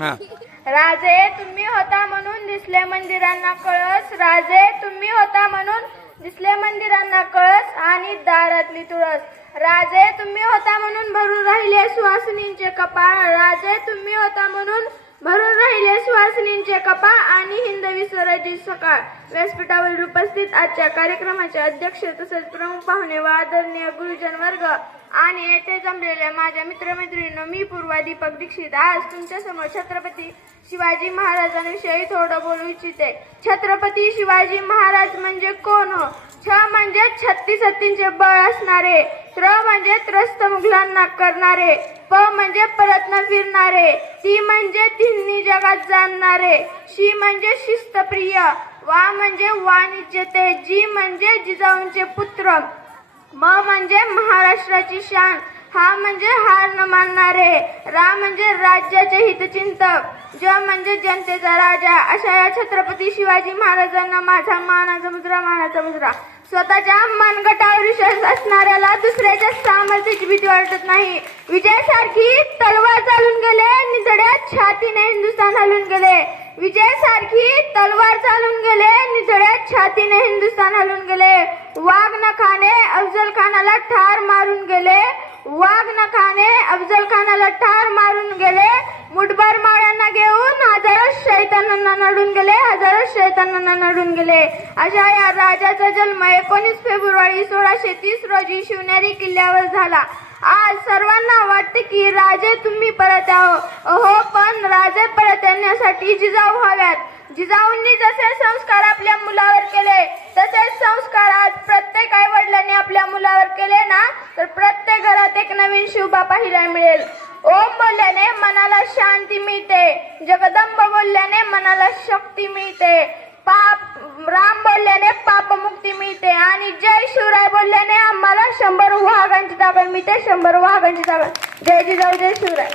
हा. राजे तुम्ही होता म्हणून दिसले मंदिरांना कळस, राजे तुम्ही होता म्हणून दिसले मंदिरांना कळस आणि दारातली तुळस. राजे तुम्ही होता म्हणून भरून राहिले सुवासिनींचे कपाळ, राजे तुम्ही होता म्हणून भरून राहिले सुवासिनींचे कपाळ आणि हिंदवी स्वराज्य सकाळ. व्यासपीठावर उपस्थित आजच्या कार्यक्रमाचे अध्यक्ष तसेच प्रमुख पाहुणे व आदरणीय गुरुजन वर्ग आणि येथे जमलेल्या माझ्या मित्रमैत्रिणींनो, मी पूर्वा दीपक दीक्षित आज तुमच्या समोर छत्रपती शिवाजी महाराजांविषयी थोडं बोलू इच्छिते. छत्रपती शिवाजी महाराज म्हणजे कोण हो? छ म्हणजे 36 हत्तींचे बळ असणारे, त्र म्हणजे त्रस्त मुघलांना करणारे, प म्हणजे परत न फिरणारे, ती म्हणजे तिन्ही जगात जाणणारे, शी म्हणजे शिस्तप्रिय, वा म्हणजे वाणिज्यते, जी म्हणजे जिजाऊंचे पुत्र, म म्हणजे महाराष्ट्राची शान, हा म्हणजे हार न मानणारे, रा म्हणजे राज्याचे हितचिंतक, ज म्हणजे जनतेचा राजा. अशा या छत्रपती शिवाजी महाराजांना माझा मानाचा मुजरा, मानाचा मुजरा. स्वतःच्या मनगटावर विश्वास असणाऱ्याला दुसऱ्याच्या सामर्थ्याची भीती वाटत नाही. विजयासारखी तलवार चालून गेले, निधड्या छातीने हिंदुस्थान हलून गेले. विजयासारखी तलवार चालून गेले, निधड्या छातीने हिंदुस्थान हलून गेले. वाघ नखाने अफजल खानाला ठार मारून गेले, वाघ नखाने अफजल खानाला ठार मारून गेले. मुठभर माळ्यांना घेऊन हजारो शैतानांना नडून गेले, हजारो शैतानांना नडून गेले. अशा या राजाचा जन्म 19 फेब्रुवारी 1630 रोजी शिवनेरी किल्ल्यावर झाला. आज सर्वांना वाटते की राजे तुम्ही परत यावं. अहो, पण राजे परत येण्यासाठी जिजाऊ हव्यात. जिजाऊंनी जसे संस्कार आपल्या मुलावर केले तसेच संस्कार आज प्रत्येक आई वडिलांनी आपल्या मुलावर केले ना, तर प्रत्येक घरात एक नवीन शिवबा पाहायला मिळेल. ओम बोलल्याने मनाला शांती मिळते, जगदंब बोलल्याने मनाला शक्ती मिळते, राम बोलल्याने पापमुक्ती मिळते आणि जय शिवराय बोलल्याने आम्हाला 100 वाघांची ताकद मिळते, 100 वाघांची ताकद. जय जिजाऊ, जय शिवराय.